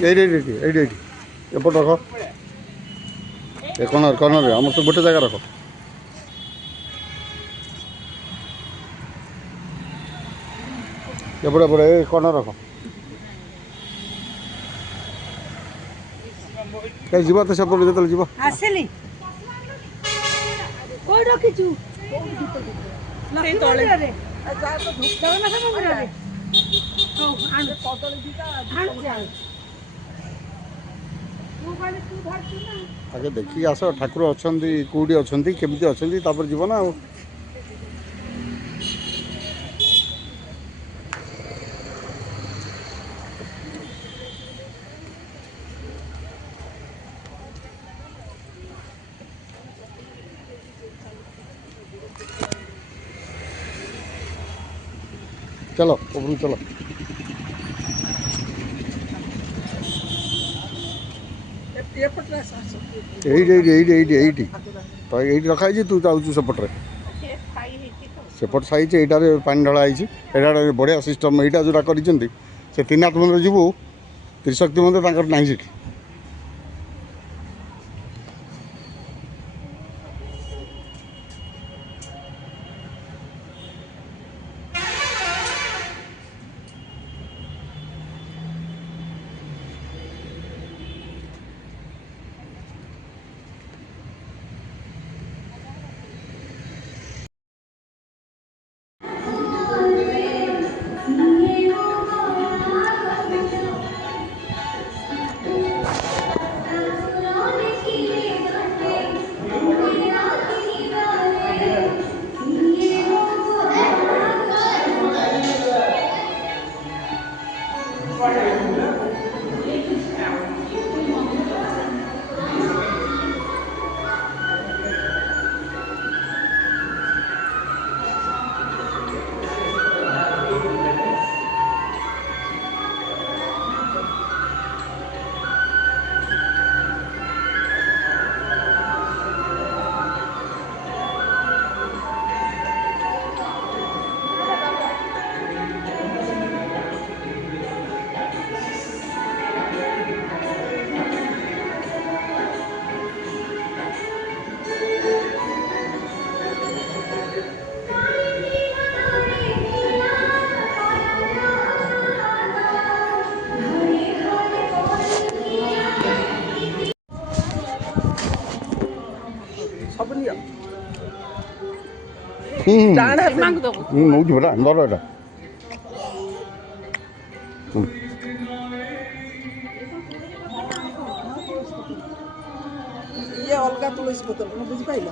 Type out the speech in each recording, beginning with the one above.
এইটি এপট রখ এ কর্নারে আমার তো গোটে জায়গা রখ এপটে এপটে এই কর্নার রখ কাই ଯିବା ତ ସେପଟେ ଯେତେବେଳେ ଯିବ ଆସିଲି କୋଉ ରଖିଛୁ ସେଇ ତଳେ ଜଗନ୍ନାଥ ମନ୍ଦିରରେ ହଉ ଆଣ କଦଳୀ ଦିଟା ଆଗେ ଦେଖିକି ଆସ ଠାକୁର ଅଛନ୍ତି କେଉଁଠି ଅଛନ୍ତି କେମିତି ଅଛନ୍ତି ତାପରେ ଯିବ ନା ଆଉ चलो उपरू चलो এইটি তো এইটি রখা হয়েছে তু যাচ্ছু সেপটে সেপট সাইজ এইটার পানি ঢলা হয়েছে এটা বঢ়িয়া সিস্টম এইটা যেটা করেছেন সে ত্রিনাথ মন্দির যাবু ত্রিশক্তি মন্দির তাঁর নাই সেটি ନଉଛି ପରା ଭଲ ଏଇଟା ये अलगा तुलसी पत्र बुझिपाइल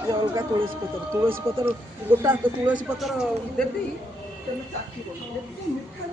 ये अलगा तुलसी पत्र गोटा तुलसी पत्र देवी तेने चाखी मिठा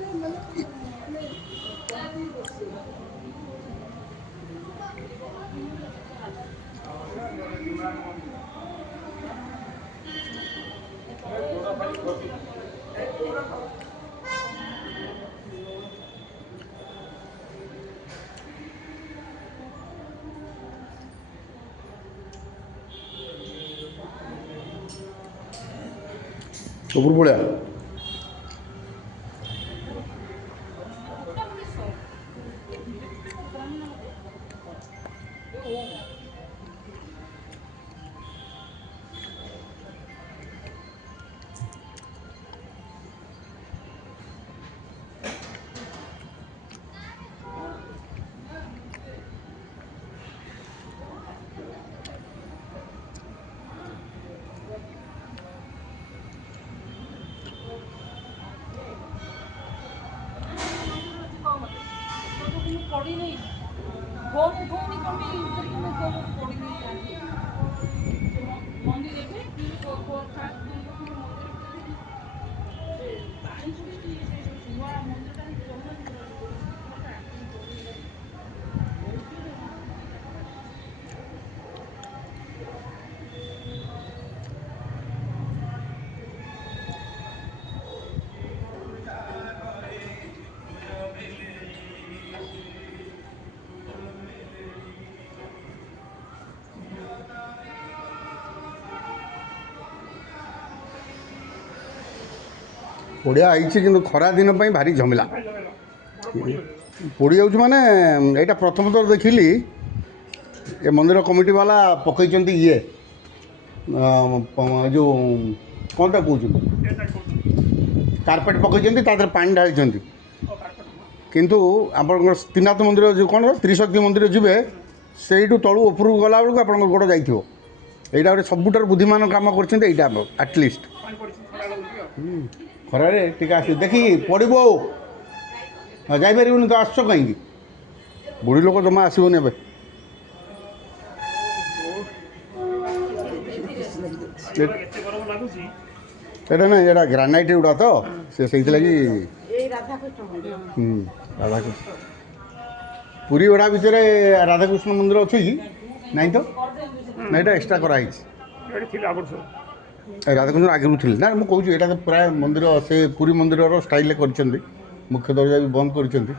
ଉପରୁ ପଳେଆ ବଢ଼ିଆ ହେଇଛି କିନ୍ତୁ ଖରା ଦିନ ପାଇଁ ଭାରି ଝମିଲା ପୋଡ଼ିଯାଉଛି ମାନେ ଏଇଟା ପ୍ରଥମ ଥର ଦେଖିଲି ଏ ମନ୍ଦିର କମିଟି ବାଲା ପକାଇଛନ୍ତି ଇଏ ଯେଉଁ କ'ଣଟା କହୁଛନ୍ତି କାର୍ପେଟ୍ ପକାଇଛନ୍ତି ତା ଦେହରେ ପାଣି ଢାଳିଛନ୍ତି କିନ୍ତୁ ଆପଣଙ୍କର ତ୍ରିନାଥ ମନ୍ଦିର ଯେଉଁ କ'ଣ ତ୍ରିଶକ୍ତି ମନ୍ଦିର ଯିବେ ସେଇଠୁ ତଳୁ ଉପରକୁ ଗଲାବେଳକୁ ଆପଣଙ୍କ ଗୋଡ଼ ଯାଇଥିବ ଏଇଟା ଗୋଟେ ସବୁଠାରୁ ବୁଦ୍ଧିମାନ କାମ କରିଛନ୍ତି ଏଇଟା ଆଟଲିଷ୍ଟ ଖରାରେ ଟିକେ ଆସି ଦେଖି ପଡ଼ିବ ଆଉ ଯାଇପାରିବୁନି ତ ଆସୁଛ କାହିଁକି ବୁଢ଼ୀ ଲୋକ ଜମା ଆସିବନି ଏବେ ଏଇଟା ନା ଏଇଟା ଗ୍ରାନାଇଟ୍ ଗୁଡ଼ା ତ ସେଇଥିଲାଗି ରାଧାକୃଷ୍ଣ ପୁରୀ ବେଢ଼ା ଭିତରେ ରାଧାକୃଷ୍ଣ ମନ୍ଦିର ଅଛି କି ନାଇଁ ତ ନା ଏଇଟା ଏକ୍ସଟ୍ରା କରାହେଇଛି ରାଧାକୃଷ୍ଣ ଆଗରୁ ଥିଲେ ନା ମୁଁ କହୁଛି ଏଇଟା ତ ପ୍ରାୟ ମନ୍ଦିର ସେ ପୁରୀ ମନ୍ଦିରର ଷ୍ଟାଇଲ୍ରେ କରିଛନ୍ତି ମୁଖ୍ୟ ଦରଜା ବି ବନ୍ଦ କରିଛନ୍ତି